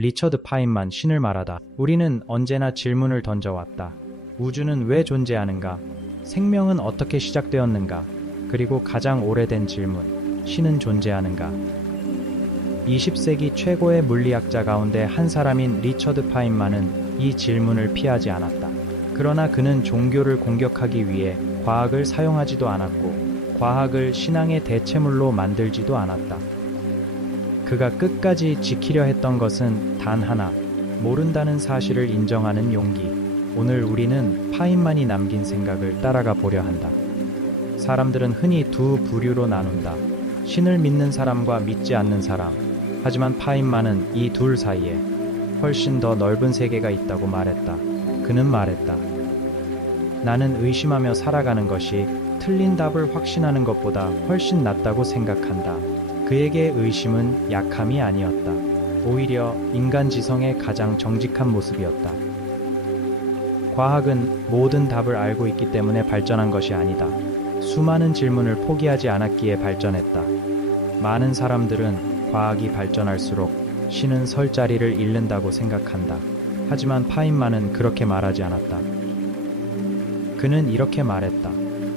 리처드 파인만 신을 말하다. 우리는 언제나 질문을 던져왔다. 우주는 왜 존재하는가? 생명은 어떻게 시작되었는가? 그리고 가장 오래된 질문, 신은 존재하는가? 20세기 최고의 물리학자 가운데 한 사람인 리처드 파인만은 이 질문을 피하지 않았다. 그러나 그는 종교를 공격하기 위해 과학을 사용하지도 않았고, 과학을 신앙의 대체물로 만들지도 않았다. 그가 끝까지 지키려 했던 것은 단 하나, 모른다는 사실을 인정하는 용기. 오늘 우리는 파인만이 남긴 생각을 따라가 보려 한다. 사람들은 흔히 두 부류로 나눈다. 신을 믿는 사람과 믿지 않는 사람. 하지만 파인만은 이 둘 사이에 훨씬 더 넓은 세계가 있다고 말했다. 그는 말했다. 나는 의심하며 살아가는 것이 틀린 답을 확신하는 것보다 훨씬 낫다고 생각한다. 그에게 의심은 약함이 아니었다. 오히려 인간 지성의 가장 정직한 모습이었다. 과학은 모든 답을 알고 있기 때문에 발전한 것이 아니다. 수많은 질문을 포기하지 않았기에 발전했다. 많은 사람들은 과학이 발전할수록 신은 설 자리를 잃는다고 생각한다. 하지만 파인만은 그렇게 말하지 않았다. 그는 이렇게 말했다.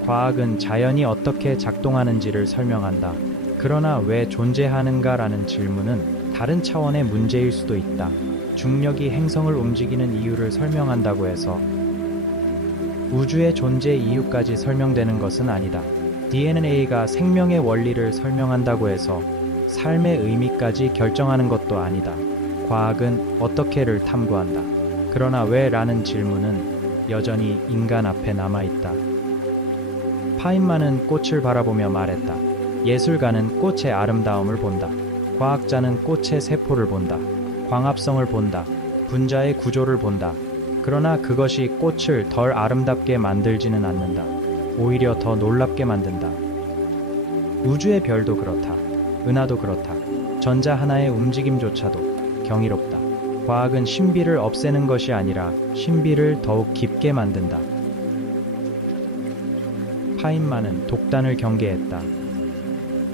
과학은 자연이 어떻게 작동하는지를 설명한다. 그러나 왜 존재하는가라는 질문은 다른 차원의 문제일 수도 있다. 중력이 행성을 움직이는 이유를 설명한다고 해서 우주의 존재 이유까지 설명되는 것은 아니다. DNA가 생명의 원리를 설명한다고 해서 삶의 의미까지 결정하는 것도 아니다. 과학은 어떻게를 탐구한다. 그러나 왜 라는 질문은 여전히 인간 앞에 남아있다. 파인만은 꽃을 바라보며 말했다. 예술가는 꽃의 아름다움을 본다. 과학자는 꽃의 세포를 본다. 광합성을 본다. 분자의 구조를 본다. 그러나 그것이 꽃을 덜 아름답게 만들지는 않는다. 오히려 더 놀랍게 만든다. 우주의 별도 그렇다. 은하도 그렇다. 전자 하나의 움직임조차도 경이롭다. 과학은 신비를 없애는 것이 아니라 신비를 더욱 깊게 만든다. 파인만은 독단을 경계했다.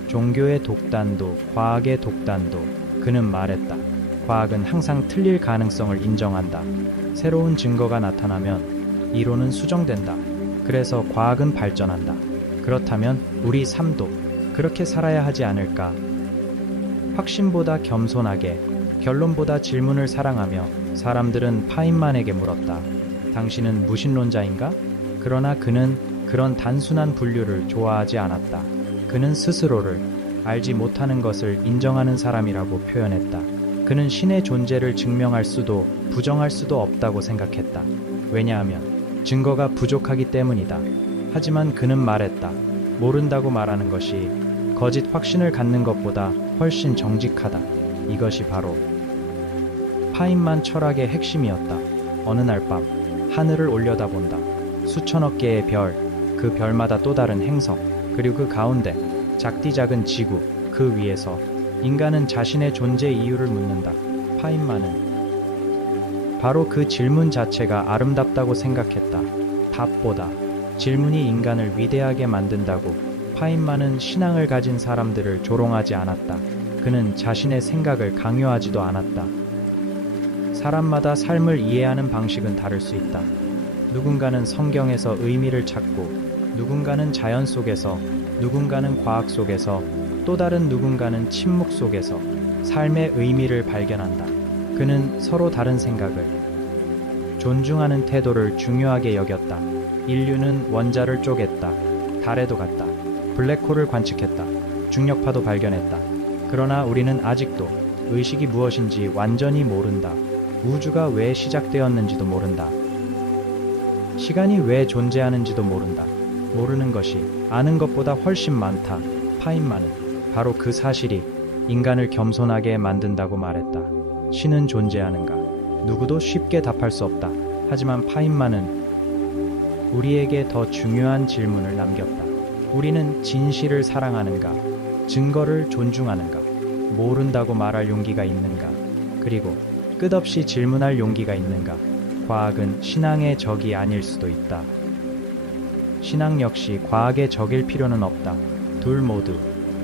종교의 독단도 과학의 독단도. 그는 말했다. 과학은 항상 틀릴 가능성을 인정한다. 새로운 증거가 나타나면 이론은 수정된다. 그래서 과학은 발전한다. 그렇다면 우리 삶도 그렇게 살아야 하지 않을까? 확신보다 겸손하게, 결론보다 질문을 사랑하며 사람들은 파인만에게 물었다. 당신은 무신론자인가? 그러나 그는 그런 단순한 분류를 좋아하지 않았다. 그는 스스로를 알지 못하는 것을 인정하는 사람이라고 표현했다. 그는 신의 존재를 증명할 수도 부정할 수도 없다고 생각했다. 왜냐하면 증거가 부족하기 때문이다. 하지만 그는 말했다. 모른다고 말하는 것이 거짓 확신을 갖는 것보다 훨씬 정직하다. 이것이 바로 파인만 철학의 핵심이었다. 어느 날 밤 하늘을 올려다본다. 수천억 개의 별, 그 별마다 또 다른 행성, 그리고 그 가운데 작디 작은 지구, 그 위에서 인간은 자신의 존재 이유를 묻는다. 파인만은 바로 그 질문 자체가 아름답다고 생각했다. 답보다 질문이 인간을 위대하게 만든다고. 파인만은 신앙을 가진 사람들을 조롱하지 않았다. 그는 자신의 생각을 강요하지도 않았다. 사람마다 삶을 이해하는 방식은 다를 수 있다. 누군가는 성경에서 의미를 찾고, 누군가는 자연 속에서, 누군가는 과학 속에서, 또 다른 누군가는 침묵 속에서 삶의 의미를 발견한다. 그는 서로 다른 생각을 존중하는 태도를 중요하게 여겼다. 인류는 원자를 쪼갰다. 달에도 갔다. 블랙홀을 관측했다. 중력파도 발견했다. 그러나 우리는 아직도 의식이 무엇인지 완전히 모른다. 우주가 왜 시작되었는지도 모른다. 시간이 왜 존재하는지도 모른다. 모르는 것이 아는 것보다 훨씬 많다. 파인만은 바로 그 사실이 인간을 겸손하게 만든다고 말했다. 신은 존재하는가? 누구도 쉽게 답할 수 없다. 하지만 파인만은 우리에게 더 중요한 질문을 남겼다. 우리는 진실을 사랑하는가? 증거를 존중하는가? 모른다고 말할 용기가 있는가? 그리고 끝없이 질문할 용기가 있는가? 과학은 신앙의 적이 아닐 수도 있다. 신앙 역시 과학의 적일 필요는 없다. 둘 모두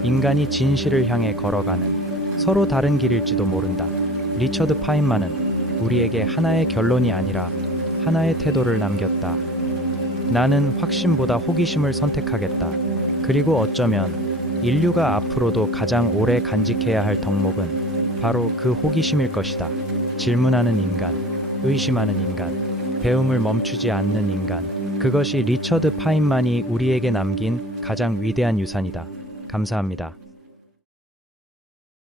인간이 진실을 향해 걸어가는 서로 다른 길일지도 모른다. 리처드 파인만은 우리에게 하나의 결론이 아니라 하나의 태도를 남겼다. 나는 확신보다 호기심을 선택하겠다. 그리고 어쩌면 인류가 앞으로도 가장 오래 간직해야 할 덕목은 바로 그 호기심일 것이다. 질문하는 인간, 의심하는 인간, 배움을 멈추지 않는 인간. 그것이 리처드 파인만이 우리에게 남긴 가장 위대한 유산이다. 감사합니다.